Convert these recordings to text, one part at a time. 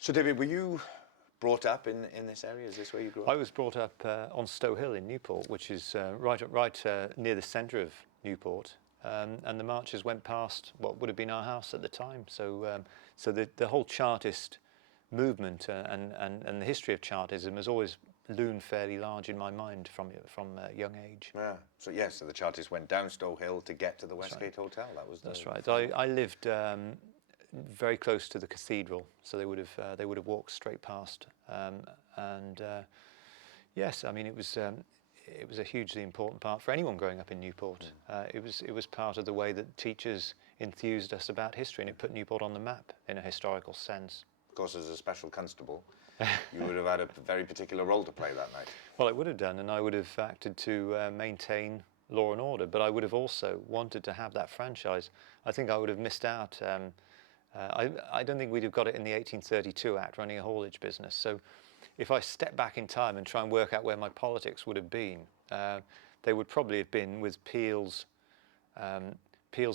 So, David, were you brought up in this area? Is this where you grew up? I was brought up on Stow Hill in Newport, which is right near the centre of Newport, and the marches went past what would have been our house at the time. So, so the whole Chartist movement and the history of Chartism has always loomed fairly large in my mind from a young age. Yeah. So yes, so the Chartists went down Stow Hill to get to the Westgate Hotel. That was That's right. I lived very close to the cathedral, so they would have walked straight past. Yes, I mean it was a hugely important part for anyone growing up in Newport. It was part of the way that teachers enthused us about history, and it put Newport on the map in a historical sense. Of course, as a special constable, you would have had a very particular role to play that night. Well, I would have done, and I would have acted to maintain law and order, but I would have also wanted to have that franchise. I think I would have missed out. I don't think we'd have got it in the 1832 Act, running a haulage business. So if I step back in time and try and work out where my politics would have been, they would probably have been with Peel's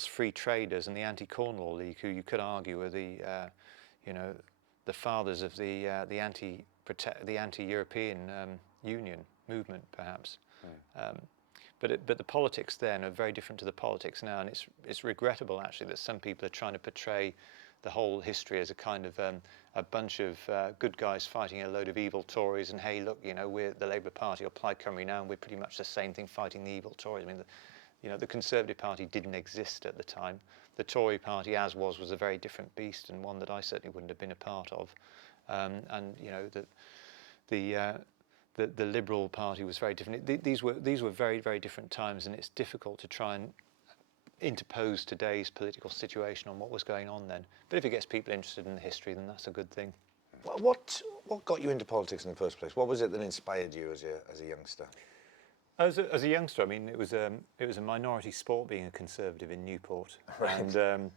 Free Traders and the Anti-Corn Law League, who you could argue are the fathers of the anti-European Union movement, perhaps. But the politics then are very different to the politics now, and it's regrettable actually that some people are trying to portray the whole history as a kind of a bunch of good guys fighting a load of evil Tories, and hey, look, we're the Labour Party or Plaid Cymru now, and we're pretty much the same thing, fighting the evil Tories. I mean, the Conservative Party didn't exist at the time. The Tory Party, as was a very different beast, and one that I certainly wouldn't have been a part of. The Liberal Party was very different. These were very, very different times, and it's difficult to try and interpose today's political situation on what was going on then. But if it gets people interested in the history, then that's a good thing. What got you into politics in the first place? What was it that inspired you as a youngster? As a youngster, I mean, it was a minority sport being a Conservative in Newport, right. And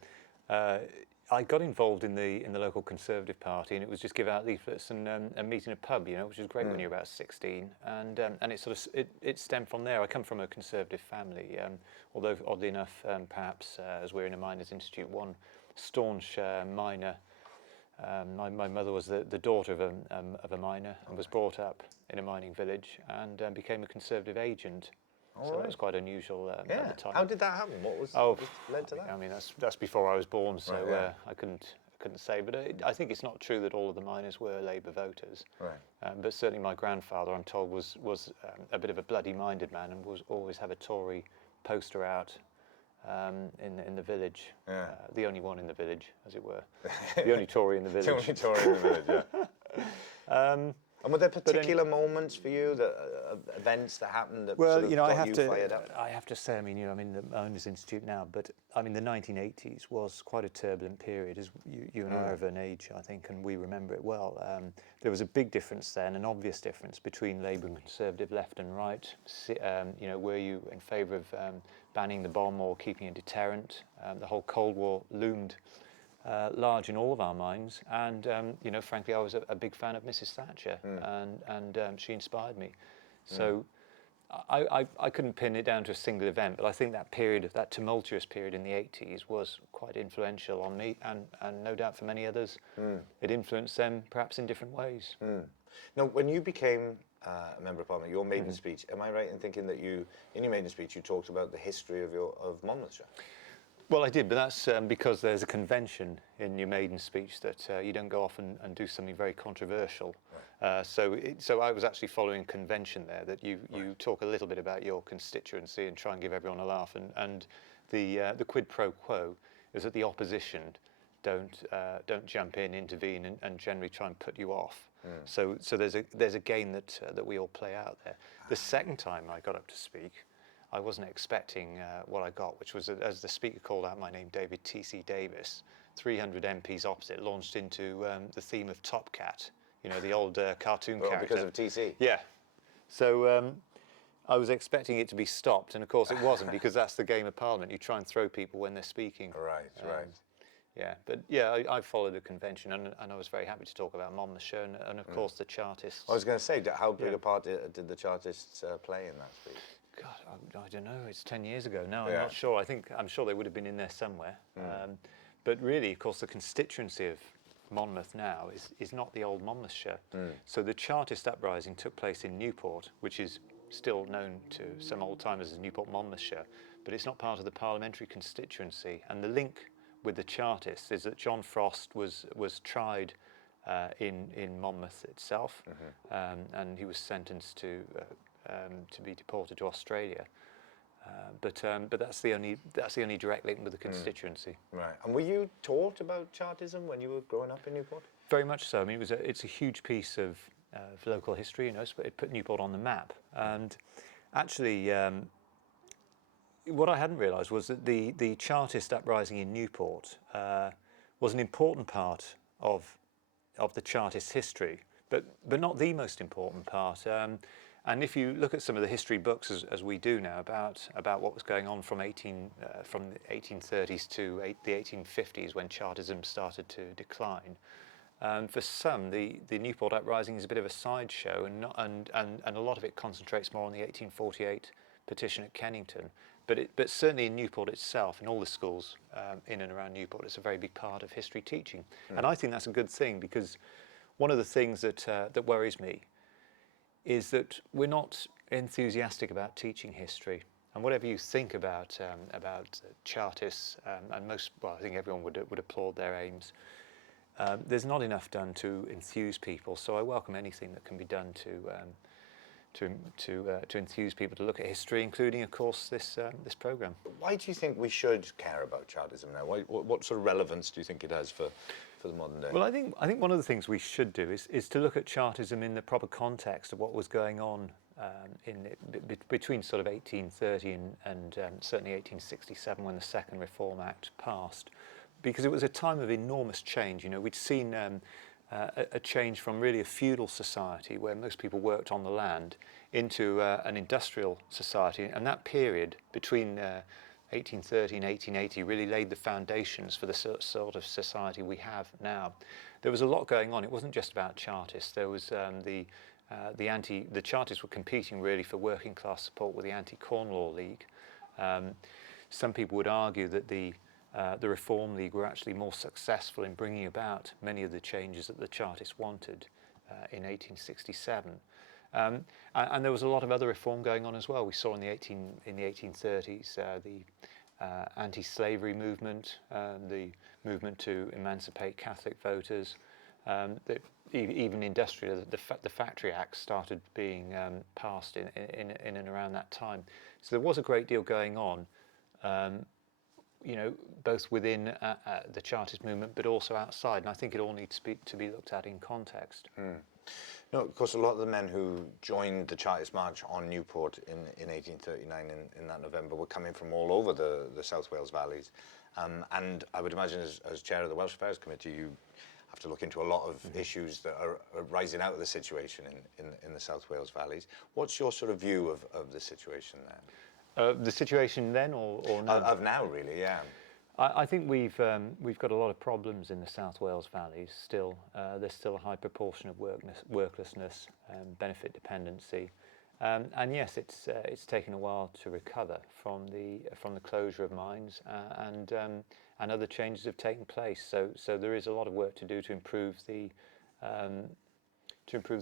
I got involved in the local Conservative Party, and it was just give out leaflets and meet in a pub, which is great when you're about 16, and it sort of it stemmed from there. I come from a Conservative family, although oddly enough, perhaps as we're in a miners' institute, one staunch miner. My mother was the daughter of a miner and was brought up in a mining village and became a Conservative agent. So that was quite unusual at the time. How did that happen? What led to that? I mean, that's before I was born, so right, I couldn't say. But I think it's not true that all of the miners were Labour voters. Right. But certainly my grandfather, I'm told, was a bit of a bloody-minded man and was always have a Tory poster out in the village. Yeah. The only one in the village, as it were. The only Tory in the village. The only Tory in the village, yeah. And were there particular moments for you, events that happened that got you fired up? I have to say, I mean, I'm in the Miners' Institute now, but I mean, the 1980s was quite a turbulent period, as you and I are of an age, I think, and we remember it well. There was a big difference then, an obvious difference between Labour and Conservative left and right. Were you in favour of banning the bomb or keeping a deterrent? The whole Cold War loomed large in all of our minds, and frankly, I was a big fan of Mrs. Thatcher, and she inspired me. So I couldn't pin it down to a single event, but I think that tumultuous period in the 80s was quite influential on me, and no doubt for many others. It influenced them perhaps in different ways. Now, when you became a member of Parliament, your maiden speech, am I right in thinking that in your maiden speech you talked about the history of Monmouthshire? Well, I did, but that's because there's a convention in your maiden speech that you don't go off and do something very controversial. Right. So I was actually following a convention there that you talk a little bit about your constituency and try and give everyone a laugh. And the quid pro quo is that the opposition don't jump in, intervene, and generally try and put you off. So there's a game that we all play out there. The second time I got up to speak, I wasn't expecting what I got, which was, as the speaker called out my name, David T.C. Davis, 300 MPs opposite, launched into the theme of Top Cat, the old cartoon character. Because of TC? Yeah. So I was expecting it to be stopped, and of course it wasn't, because that's the game of Parliament. You try and throw people when they're speaking. Right. Yeah, but yeah, I followed a convention, and I was very happy to talk about Monmouthshire and of course the Chartists. I was going to say, how big a part did the Chartists play in that speech? God, I don't know. It's 10 years ago now. Yeah. I'm not sure. I'm sure they would have been in there somewhere. But really, of course, the constituency Monmouth now is not the old Monmouthshire. So the Chartist uprising took place in Newport, which is still known to some old-timers as Newport Monmouthshire, but it's not part of the parliamentary constituency. And the link with the Chartists is that John Frost was tried in Monmouth itself, and he was sentenced to be deported to Australia. But that's the only direct link with the constituency. Right. And were you taught about Chartism when you were growing up in Newport? Very much so. I mean, it's a huge piece of local history. You know, it put Newport on the map. And actually, what I hadn't realised was that the Chartist uprising in Newport was an important part of the Chartist history, but not the most important part. And if you look at some of the history books, as we do now, about what was going on from the 1830s to the 1850s, when Chartism started to decline, for some, the Newport uprising is a bit of a sideshow, and a lot of it concentrates more on the 1848 petition at Kennington. But certainly in Newport itself, in all the schools in and around Newport, it's a very big part of history teaching. And I think that's a good thing, because one of the things that worries me is that we're not enthusiastic about teaching history. And whatever you think about Chartists, and I think everyone would applaud their aims, there's not enough done to enthuse people. So I welcome anything that can be done to enthuse people to look at history, including, of course, this programme. Why do you think we should care about Chartism now? What sort of relevance do you think it has for the modern day? Well, I think one of the things we should do is to look at Chartism in the proper context of what was going on between sort of 1830 and certainly 1867, when the Second Reform Act passed, because it was a time of enormous change. You know, we'd seen a change from really a feudal society where most people worked on the land into an industrial society, and that period between 1830 and 1880 really laid the foundations for the sort of society we have now. There was a lot going on. It wasn't just about Chartists. There was the Chartists were competing really for working class support with the Anti-Corn Law League. Some people would argue that the Reform League were actually more successful in bringing about many of the changes that the Chartists wanted in 1867. And there was a lot of other reform going on as well. We saw in the 1830s the anti-slavery movement, the movement to emancipate Catholic voters, even industrial. The Factory Act started being passed in and around that time. So there was a great deal going on. You know, both within the Chartist movement, but also outside, and I think it all needs to be looked at in context. No, of course, a lot of the men who joined the Chartist March on Newport in 1839 in that November were coming from all over the South Wales valleys, and I would imagine as chair of the Welsh Affairs Committee, you have to look into a lot of issues that are rising out of the situation in the South Wales valleys. What's your sort of view of the situation there? The situation then, or now? Of now, really, yeah. I think we've got a lot of problems in the South Wales valleys still. There's still a high proportion of worklessness, benefit dependency, and yes, it's taken a while to recover from the closure of mines, and other changes have taken place. So there is a lot of work to do to improve the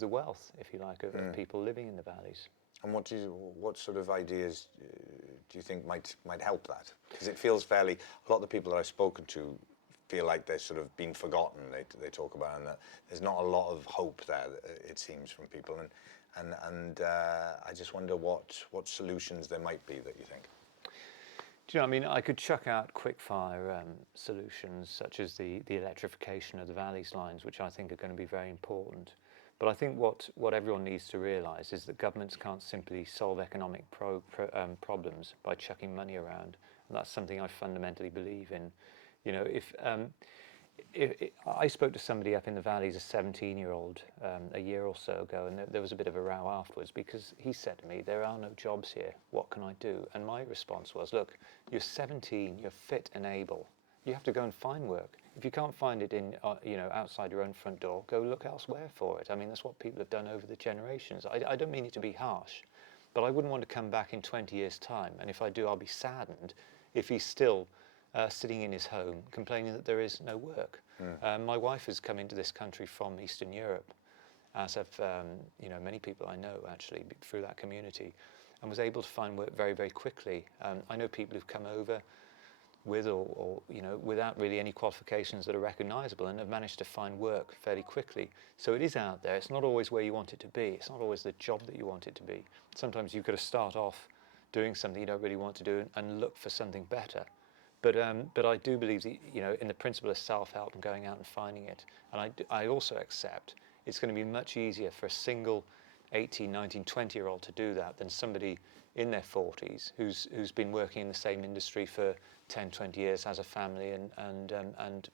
wealth, if you like, of people living in the valleys. And what sort of ideas do you think might help that? Because it feels a lot of the people that I've spoken to feel like they're sort of been forgotten. They talk about, and that there's not a lot of hope there, it seems, from people. And I just wonder what solutions there might be that you think. Do you know, I mean, I could chuck out quick-fire solutions such as the electrification of the valleys lines, which I think are going to be very important. But I think what everyone needs to realise is that governments can't simply solve economic problems by chucking money around. And that's something I fundamentally believe in. You know, if I spoke to somebody up in the valleys, a 17-year-old, a year or so ago, and there was a bit of a row afterwards because he said to me, "There are no jobs here. What can I do?" And my response was, "Look, you're 17, you're fit and able. You have to go and find work. If you can't find it in, outside your own front door, go look elsewhere for it." I mean, that's what people have done over the generations. I don't mean it to be harsh, but I wouldn't want to come back in 20 years' time, and if I do, I'll be saddened if he's still sitting in his home, complaining that there is no work. My wife has come into this country from Eastern Europe, as have many people I know actually through that community, and was able to find work very, very quickly. I know people who've come over with or without really any qualifications that are recognisable and have managed to find work fairly quickly. So it is out there. It's not always where you want it to be. It's not always the job that you want it to be. Sometimes you've got to start off doing something you don't really want to do and look for something better. But I do believe that, in the principle of self-help and going out and finding it. And I also accept it's going to be much easier for a single 18, 19, 20-year-old to do that than somebody in their 40s who's been working in the same industry for 10, 20 years, has a family and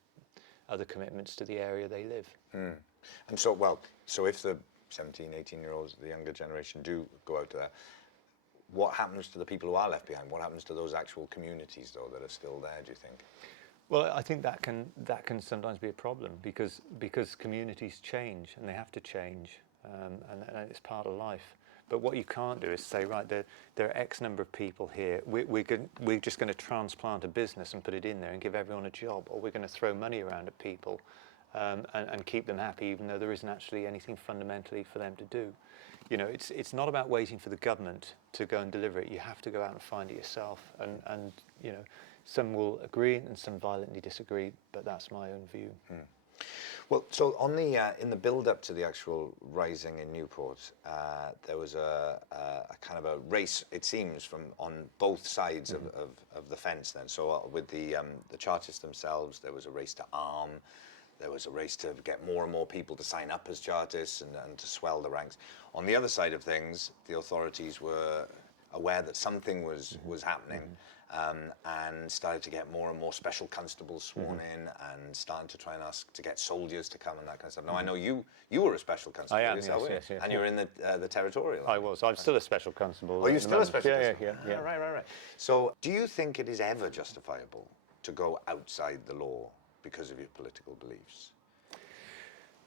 other commitments to the area they live. And so if the 17, 18-year-olds, the younger generation, do go out to that, what happens to the people who are left behind? What happens to those actual communities, though, that are still there, do you think? Well, I think that can sometimes be a problem because communities change and they have to change, and it's part of life. But what you can't do is say, right, there are X number of people here. We're just going to transplant a business and put it in there and give everyone a job, or we're going to throw money around at people and keep them happy, even though there isn't actually anything fundamentally for them to do. It's not about waiting for the government to go and deliver it. You have to go out and find it yourself. And some will agree and some violently disagree, but that's my own view. Well, so on in the build-up to the actual rising in Newport, there was a kind of a race, it seems, on both sides of the fence. Then, so with the Chartists themselves, there was a race to arm. There was a race to get more and more people to sign up as Chartists and to swell the ranks. On the other side of things, the authorities were aware that something was happening. And started to get more and more special constables sworn in, and starting to try and ask to get soldiers to come and that kind of stuff. Now, I know you were a special constable. I am, yourself, yes, and you're in the territorial. I was. I'm still a special constable. Oh, you're still a special constable? Yeah. Right. So, do you think it is ever justifiable to go outside the law because of your political beliefs?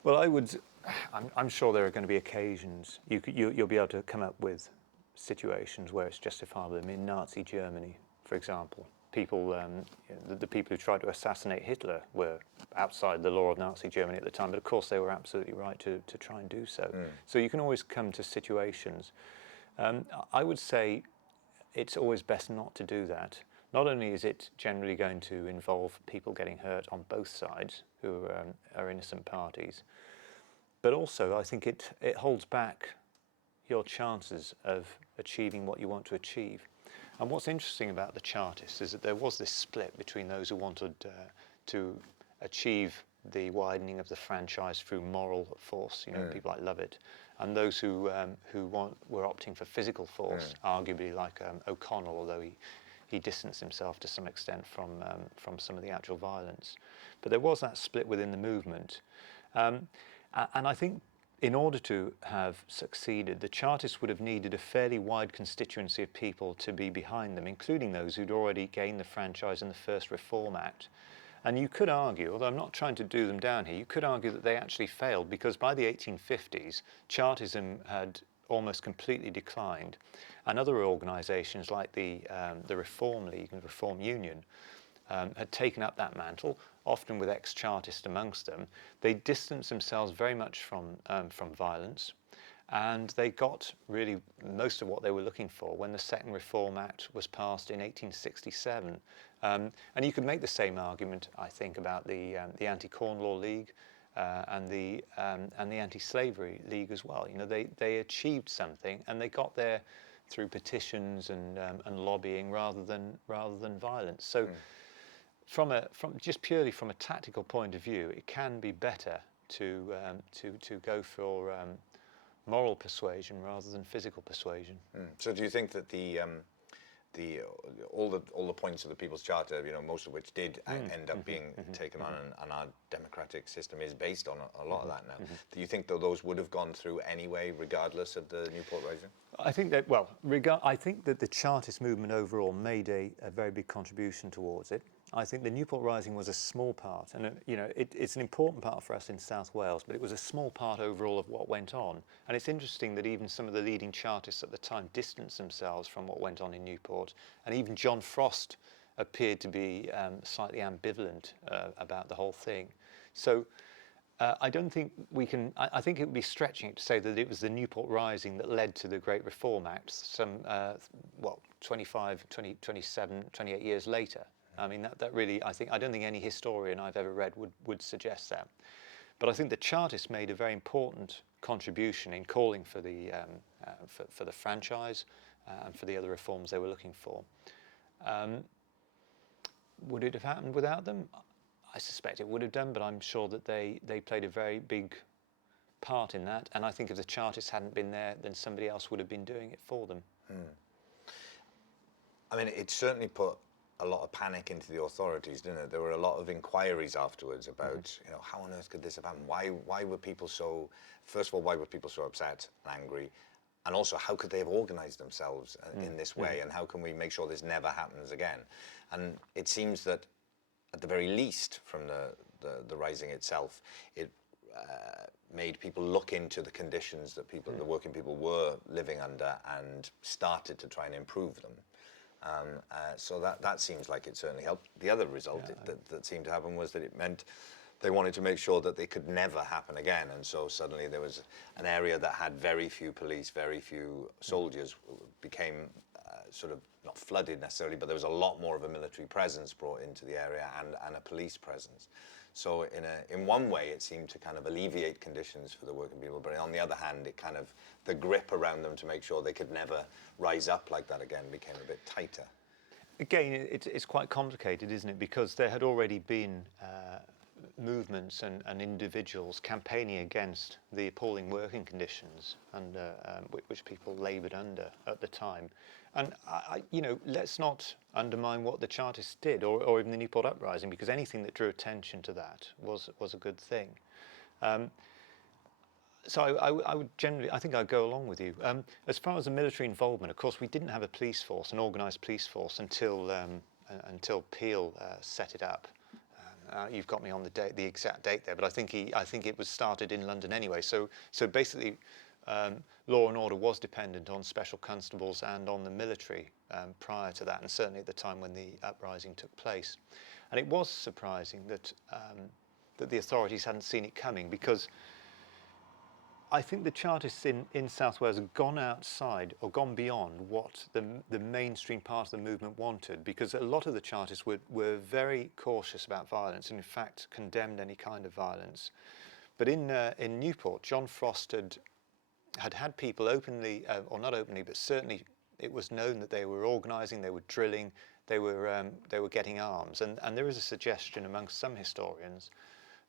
Well, I'm sure there are going to be occasions you'll be able to come up with situations where it's justifiable. I mean, Nazi Germany, for example, people, the people who tried to assassinate Hitler were outside the law of Nazi Germany at the time, but of course they were absolutely right to try and do so. So you can always come to situations. I would say it's always best not to do that. Not only is it generally going to involve people getting hurt on both sides who are innocent parties, but also I think it holds back your chances of achieving what you want to achieve. And what's interesting about the Chartists is that there was this split between those who wanted to achieve the widening of the franchise through moral force, people like Lovett, and those who were opting for physical force, arguably like O'Connell, although he distanced himself to some extent from some of the actual violence. But there was that split within the movement. And I think in order to have succeeded, the Chartists would have needed a fairly wide constituency of people to be behind them, including those who'd already gained the franchise in the first Reform Act. And you could argue, although I'm not trying to do them down here, you could argue that they actually failed because by the 1850s, Chartism had almost completely declined. And other organisations like the Reform League and Reform Union had taken up that mantle, often with ex-Chartists amongst them. They distanced themselves very much from violence, and they got really most of what they were looking for when the Second Reform Act was passed in 1867. And you could make the same argument, I think, about the Anti-Corn Law League and the Anti-Slavery League as well. They achieved something, and they got there through petitions and lobbying rather than violence. So. From just purely from a tactical point of view, it can be better to go for moral persuasion rather than physical persuasion. So, do you think that all the points of the People's Charter, most of which did end up being taken on, and our democratic system is based on a lot of that now? Do you think that those would have gone through anyway, regardless of the Newport Rising? I think that I think that the Chartist movement overall made a very big contribution towards it. I think the Newport Rising was a small part, and it's an important part for us in South Wales, but it was a small part overall of what went on. And it's interesting that even some of the leading Chartists at the time distanced themselves from what went on in Newport, and even John Frost appeared to be slightly ambivalent about the whole thing. So I don't think we can, I think it would be stretching it to say that it was the Newport Rising that led to the Great Reform Acts some, 25, 20, 27, 28 years later. I mean, that really, I don't think any historian I've ever read would suggest that. But I think the Chartists made a very important contribution in calling for the franchise and for the other reforms they were looking for. Would it have happened without them? I suspect it would have done, but I'm sure that they played a very big part in that. And I think if the Chartists hadn't been there, then somebody else would have been doing it for them. I mean, it certainly put a lot of panic into the authorities, didn't it? There were a lot of inquiries afterwards about, you know, how on earth could this have happened? Why were people so, first of all, why were people so upset and angry? And also, how could they have organised themselves in this way? And how can we make sure this never happens again? And it seems that, at the very least, from the rising itself, it made people look into the conditions that the working people were living under and started to try and improve them. So that seems like it certainly helped. The other result that seemed to happen was that it meant they wanted to make sure that they could never happen again. And so suddenly there was an area that had very few police, very few soldiers, became sort of not flooded necessarily, but there was a lot more of a military presence brought into the area and a police presence. So in one way, it seemed to kind of alleviate conditions for the working people, but on the other hand, it kind of, the grip around them to make sure they could never rise up like that again became a bit tighter. Again, it's quite complicated, isn't it? Because there had already been movements and individuals campaigning against the appalling working conditions which people laboured under at the time. And, let's not undermine what the Chartists did, or even the Newport Uprising, because anything that drew attention to that was a good thing. So I would generally, I think I'd go along with you. As far as the military involvement, of course, we didn't have a police force, an organised police force, until Peel set it up. You've got me on the exact date there, but I think it was started in London anyway. So basically, law and order was dependent on special constables and on the military prior to that, and certainly at the time when the uprising took place. And it was surprising that the authorities hadn't seen it coming, because I think the Chartists in South Wales had gone outside or gone beyond what the mainstream part of the movement wanted, because a lot of the Chartists were very cautious about violence and in fact condemned any kind of violence. But in Newport, John Frost had people openly, or not openly, but certainly it was known that they were organising, they were drilling, they were getting arms. And there is a suggestion amongst some historians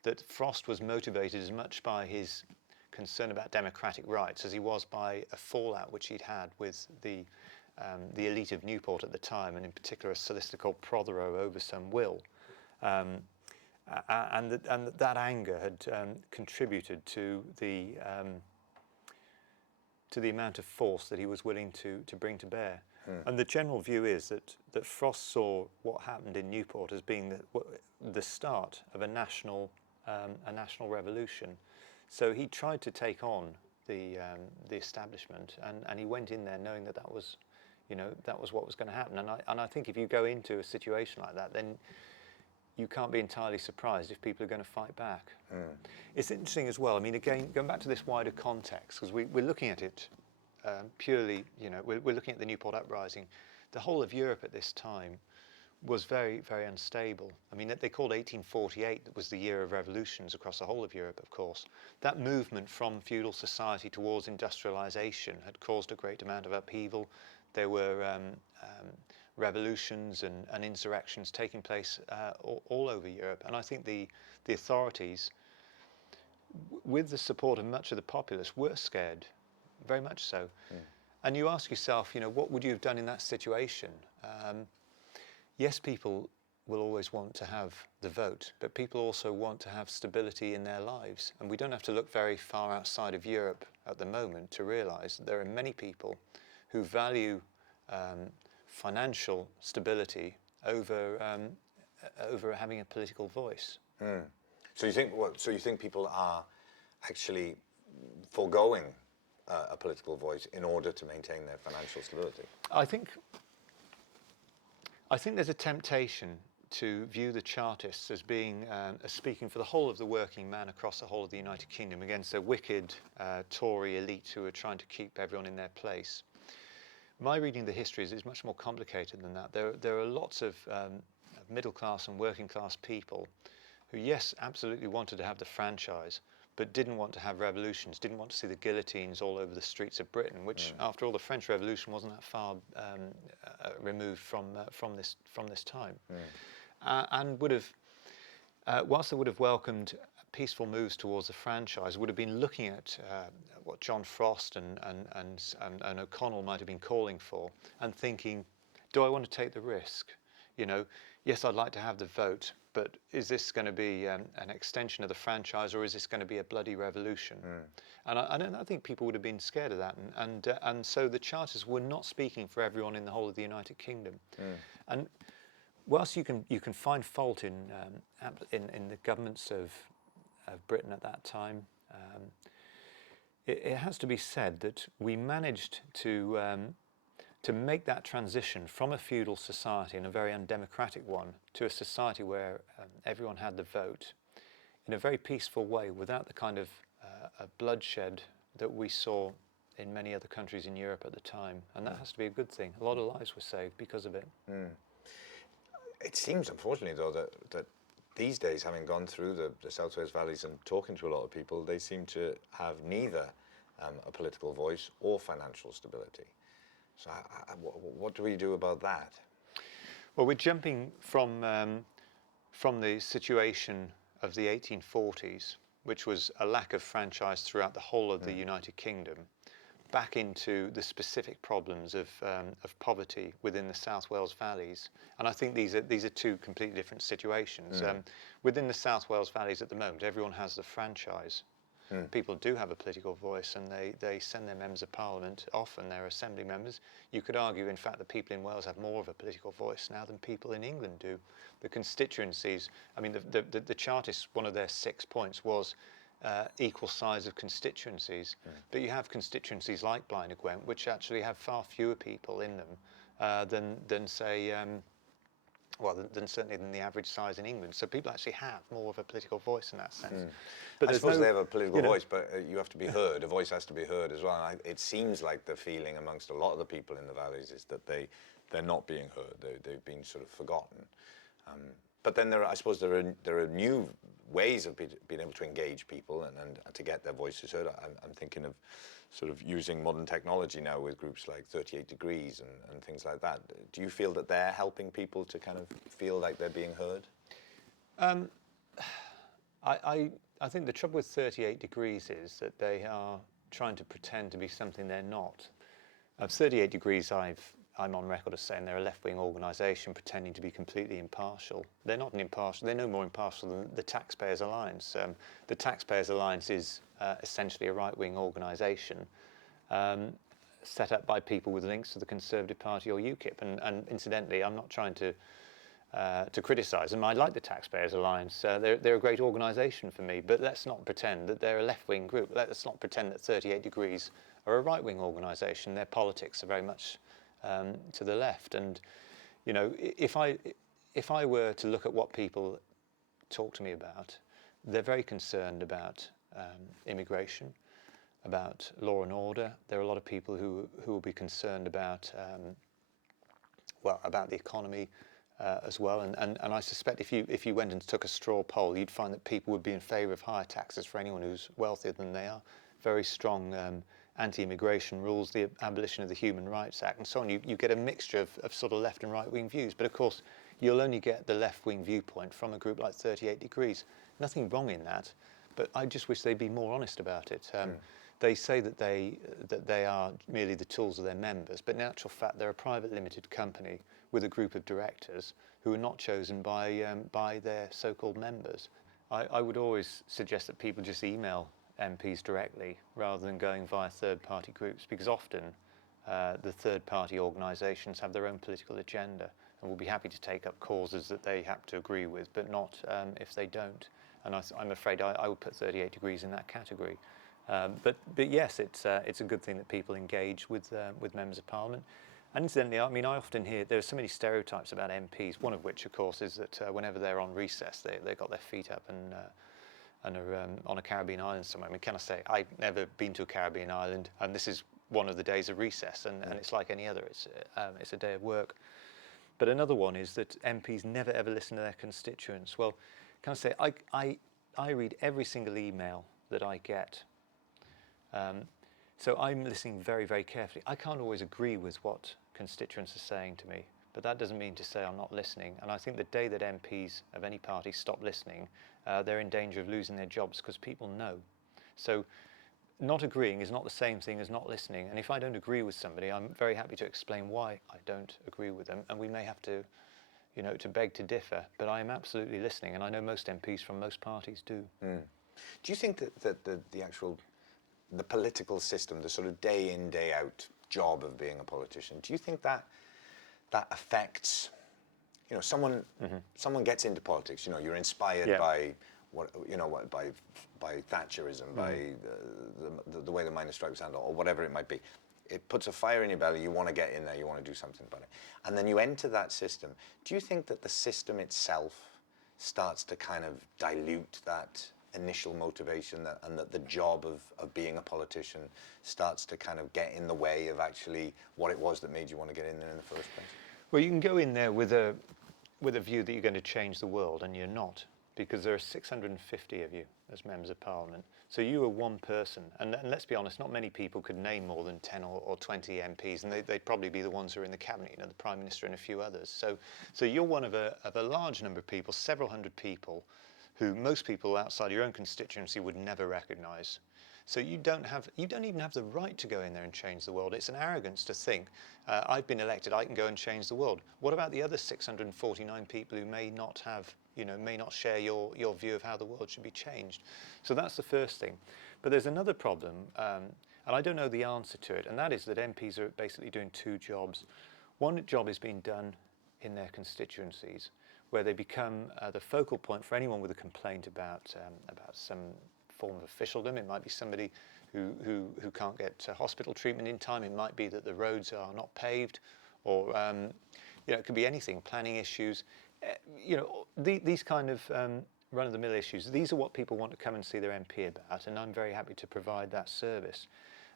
that Frost was motivated as much by his concern about democratic rights as he was by a fallout which he'd had with the elite of Newport at the time, and in particular a solicitor called Prothero over some will. And that anger had contributed to the amount of force that he was willing to bring to bear. And the general view is that Frost saw what happened in Newport as being the start of a national revolution. So he tried to take on the establishment, and he went in there knowing that was what was going to happen. And I think if you go into a situation like that, then you can't be entirely surprised if people are going to fight back. It's interesting as well. I mean, again, going back to this wider context, because we're looking at it purely, we're looking at the Newport Uprising. The whole of Europe at this time was very, very unstable. I mean, they called 1848, that was the year of revolutions across the whole of Europe, of course. That movement from feudal society towards industrialisation had caused a great amount of upheaval. There were revolutions and insurrections taking place all over Europe. And I think the authorities, with the support of much of the populace, were scared, very much so. And you ask yourself, what would you have done in that situation? Yes, people will always want to have the vote, but people also want to have stability in their lives. And we don't have to look very far outside of Europe at the moment to realise that there are many people who value financial stability over having a political voice. So you think people are actually foregoing a political voice in order to maintain their financial stability? I think I think there's a temptation to view the Chartists as being as speaking for the whole of the working man across the whole of the United Kingdom against a wicked Tory elite who are trying to keep everyone in their place. My reading of the history is much more complicated than that. There are lots of middle class and working class people who, yes, absolutely wanted to have the franchise, but didn't want to have revolutions, didn't want to see the guillotines all over the streets of Britain, which, after all, the French Revolution wasn't that far removed from this time, and would have, whilst they would have welcomed peaceful moves towards the franchise, would have been looking at what John Frost and O'Connell might have been calling for, and thinking, do I want to take the risk? You know, yes, I'd like to have the vote, but is this going to be an extension of the franchise, or is this going to be a bloody revolution? And I think people would have been scared of that, and so the Chartists were not speaking for everyone in the whole of the United Kingdom. And whilst you can find fault in the governments of Britain at that time, it has to be said that we managed to make that transition from a feudal society and a very undemocratic one to a society where everyone had the vote in a very peaceful way, without the kind of bloodshed that we saw in many other countries in Europe at the time. And that has to be a good thing. A lot of lives were saved because of it. It seems, unfortunately, though, that these days, having gone through the South Wales valleys and talking to a lot of people, they seem to have neither a political voice or financial stability. So what do we do about that? Well, we're jumping from the situation of the 1840s, which was a lack of franchise throughout the whole of the United Kingdom, back into the specific problems of poverty within the South Wales valleys. And I think these are two completely different situations. Within the South Wales valleys at the moment, everyone has the franchise. People do have a political voice, and they send their members of parliament, often their assembly members. You could argue, in fact, that people in Wales have more of a political voice now than people in England do. The constituencies, I mean, the Chartists, one of their 6 points was equal size of constituencies. But you have constituencies like Blaenau Gwent, which actually have far fewer people in them than say, than certainly than the average size in England. So people actually have more of a political voice in that sense. But I suppose they have a political voice, but you have to be heard. A voice has to be heard as well. And it seems like the feeling amongst a lot of the people in the valleys is that they're not being heard. They've been sort of forgotten. But then I suppose there are new ways of being able to engage people and to get their voices heard. I'm thinking of sort of using modern technology now with groups like 38 Degrees and things like that. Do you feel that they're helping people to kind of feel like they're being heard? I think the trouble with 38 Degrees is that they are trying to pretend to be something they're not. 38 Degrees, I'm on record as saying they're a left-wing organisation pretending to be completely impartial. They're not an impartial. They're no more impartial than the Taxpayers Alliance. The Taxpayers Alliance is essentially a right-wing organisation set up by people with links to the Conservative Party or UKIP. And incidentally, I'm not trying to criticise them. I like the Taxpayers Alliance. They're a great organisation for me, but let's not pretend that they're a left-wing group. Let's not pretend that 38 Degrees are a right-wing organisation. Their politics are very much to the left. And you know, if I were to look at what people talk to me about, they're very concerned about immigration, about law and order. There are a lot of people who will be concerned about about the economy as well. And I suspect if you went and took a straw poll, you'd find that people would be in favour of higher taxes for anyone who's wealthier than they are. Very strong anti-immigration rules, the abolition of the Human Rights Act, and so on. You get a mixture of sort of left and right-wing views. But of course, you'll only get the left-wing viewpoint from a group like 38 Degrees. Nothing wrong in that, but I just wish they'd be more honest about it. They say that they are merely the tools of their members, but in actual fact, they're a private limited company with a group of directors who are not chosen by their so-called members. I would always suggest that people just email MPs directly rather than going via third-party groups, because often the third-party organisations have their own political agenda and will be happy to take up causes that they happen to agree with, but not if they don't. And I'm afraid I would put 38 Degrees in that category. But yes, it's a good thing that people engage with members of Parliament. And incidentally, I mean, I often hear there are so many stereotypes about MPs. One of which, of course, is that whenever they're on recess, they got their feet up and are on a Caribbean island somewhere. I mean, can I say I've never been to a Caribbean island, and this is one of the days of recess, and it's like any other. It's a day of work. But another one is that MPs never ever listen to their constituents. Well, can I say I read every single email that I get. So I'm listening very, very carefully. I can't always agree with what constituents are saying to me, but that doesn't mean to say I'm not listening. And I think the day that MPs of any party stop listening, they're in danger of losing their jobs, because people know. So not agreeing is not the same thing as not listening. And if I don't agree with somebody, I'm very happy to explain why I don't agree with them. And we may have to, to beg to differ, but I am absolutely listening. And I know most MPs from most parties do. Do you think that the actual the political system, the sort of day in, day out job of being a politician, do you think that affects, someone gets into politics, you're inspired by by Thatcherism, by the way the miners' strike was handled, or whatever it might be. It puts a fire in your belly, you want to get in there, you want to do something about it. And then you enter that system. Do you think that the system itself starts to kind of dilute that initial motivation, and that the job of being a politician starts to kind of get in the way of actually what it was that made you want to get in there in the first place? Well, you can go in there with a view that you're going to change the world, and you're not, because there are 650 of you as members of Parliament. So you are one person, and let's be honest, not many people could name more than 10 or 20 MPs, and they'd probably be the ones who are in the cabinet, the Prime Minister and a few others. So you're one of a large number of people, several hundred people, who most people outside your own constituency would never recognise. So you don't even have the right to go in there and change the world. It's an arrogance to think, I've been elected, I can go and change the world. What about the other 649 people who may not have, may not share your view of how the world should be changed? So that's the first thing. But there's another problem, and I don't know the answer to it, and that is that MPs are basically doing two jobs. One job is being done in their constituencies, where they become the focal point for anyone with a complaint about some form of officialdom. It might be somebody who can't get hospital treatment in time. It might be that the roads are not paved, or it could be anything, planning issues. These kind of run-of-the-mill issues. These are what people want to come and see their MP about, and I'm very happy to provide that service.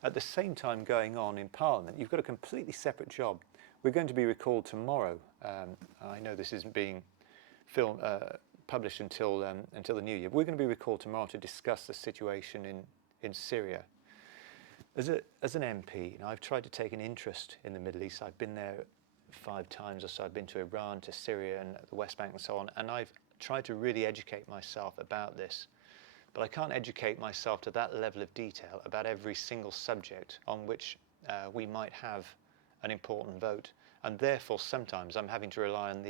At the same time, going on in Parliament, you've got a completely separate job. We're going to be recalled tomorrow. I know this isn't being published until the new year. We're going to be recalled tomorrow to discuss the situation in Syria. As an MP, I've tried to take an interest in the Middle East. I've been there 5 times or so. I've been to Iran, to Syria, and the West Bank, and so on. And I've tried to really educate myself about this. But I can't educate myself to that level of detail about every single subject on which we might have an important vote. And therefore, sometimes I'm having to rely on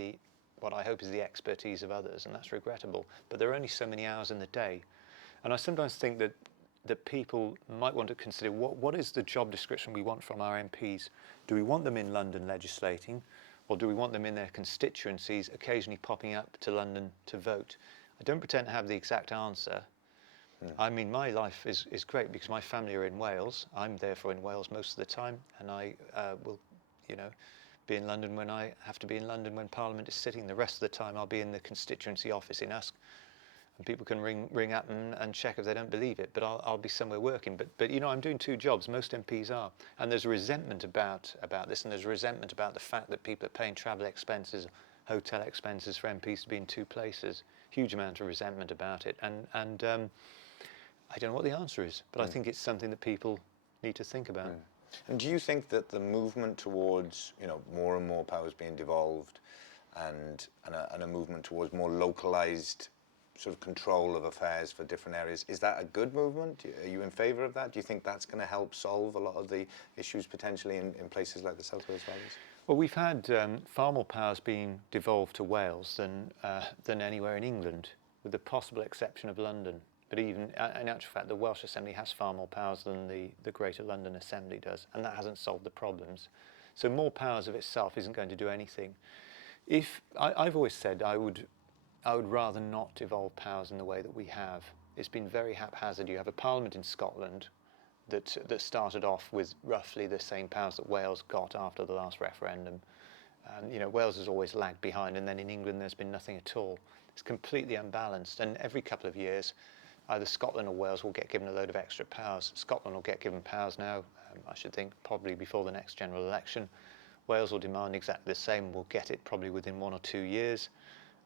what I hope is the expertise of others, and that's regrettable. But there are only so many hours in the day. And I sometimes think that people might want to consider what is the job description we want from our MPs. Do we want them in London legislating, or do we want them in their constituencies, occasionally popping up to London to vote? I don't pretend to have the exact answer. I mean, my life is great because my family are in Wales. I'm therefore in Wales most of the time, and I will, be in London when I have to be in London when Parliament is sitting. The rest of the time I'll be in the constituency office in Usk, and people can ring up and check if they don't believe it, but I'll be somewhere working. But I'm doing 2 jobs, most MPs are, and there's a resentment about this, and there's a resentment about the fact that people are paying travel expenses, hotel expenses for MPs to be in 2 places. Huge amount of resentment about it, and I don't know what the answer is, but I think it's something that people need to think about. And do you think that the movement towards, more and more powers being devolved, and a movement towards more localised sort of control of affairs for different areas, is that a good movement? Are you in favour of that? Do you think that's going to help solve a lot of the issues potentially in places like the South Wales Valleys? Well, we've had far more powers being devolved to Wales than anywhere in England, with the possible exception of London. But even in actual fact, the Welsh Assembly has far more powers than the Greater London Assembly does, and that hasn't solved the problems. So more powers of itself isn't going to do anything. I've always said I would rather not devolve powers in the way that we have. It's been very haphazard. You have a Parliament in Scotland that started off with roughly the same powers that Wales got after the last referendum. You know, Wales has always lagged behind, and then in England there's been nothing at all. It's completely unbalanced, and every couple of years either Scotland or Wales will get given a load of extra powers. Scotland will get given powers now, I should think probably before the next general election. Wales will demand exactly the same, will get it probably within 1 or 2 years.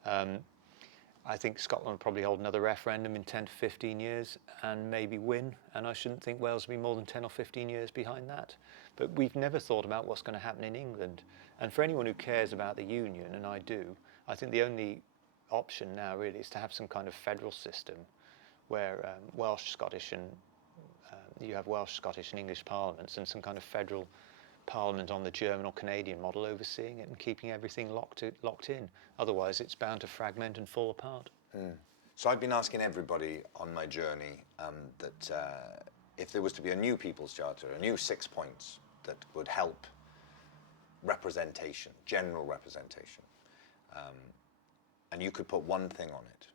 I think Scotland will probably hold another referendum in 10 to 15 years and maybe win, and I shouldn't think Wales will be more than 10 or 15 years behind that. But we've never thought about what's going to happen in England. And for anyone who cares about the union, and I do, I think the only option now really is to have some kind of federal system where Welsh, Scottish and you have Welsh, Scottish and English parliaments, and some kind of federal parliament on the German or Canadian model overseeing it and keeping everything locked in. Otherwise it's bound to fragment and fall apart. So I've been asking everybody on my journey that if there was to be a new People's Charter, a new 6 points that would help representation, general representation, and you could put one thing on it,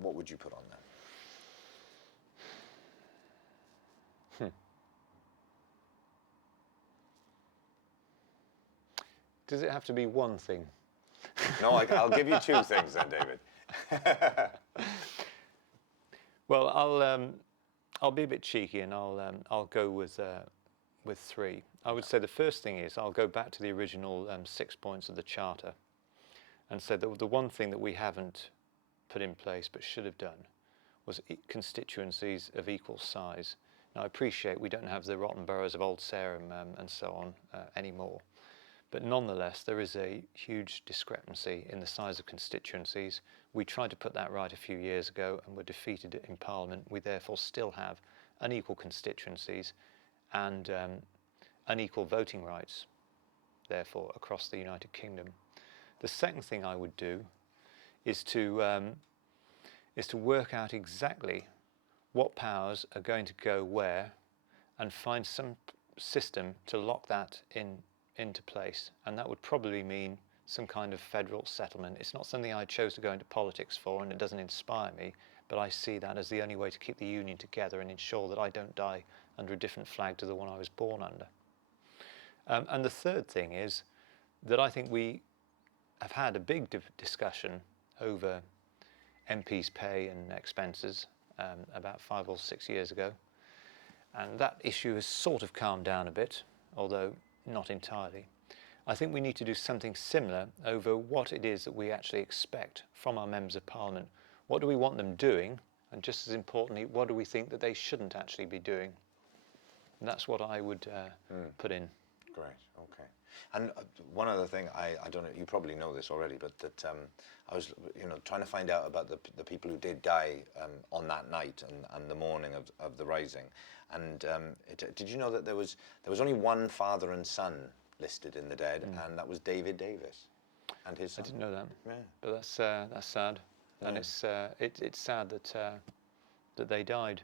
what would you put on there? Does it have to be one thing? No, I'll give you 2 things then, David. Well, I'll be a bit cheeky and I'll go with 3. I would say the first thing is I'll go back to the original 6 points of the Charter and say that the one thing that we haven't put in place but should have done was constituencies of equal size. Now I appreciate we don't have the rotten boroughs of Old Sarum and so on anymore. But nonetheless, there is a huge discrepancy in the size of constituencies. We tried to put that right a few years ago and were defeated in Parliament. We therefore still have unequal constituencies and unequal voting rights, therefore, across the United Kingdom. The second thing I would do is to work out exactly what powers are going to go where and find some system to lock that into place, and that would probably mean some kind of federal settlement. It's not something I chose to go into politics for, and it doesn't inspire me, but I see that as the only way to keep the union together and ensure that I don't die under a different flag to the one I was born under. And the third thing is that I think we have had a big discussion over MPs' pay and expenses about 5 or 6 years ago, and that issue has sort of calmed down a bit, although not entirely. I think we need to do something similar over what it is that we actually expect from our members of Parliament. What do we want them doing? And just as importantly, what do we think that they shouldn't actually be doing? And that's what I would put in. Great, okay. And one other thing, I don't know, you probably know this already, but that I was trying to find out about the people who did die on that night and the morning of the rising. And did you know that there was only one father and son listed in the dead, and that was David Davies and his son? I didn't know that. Yeah. But that's sad, and it's sad that they died.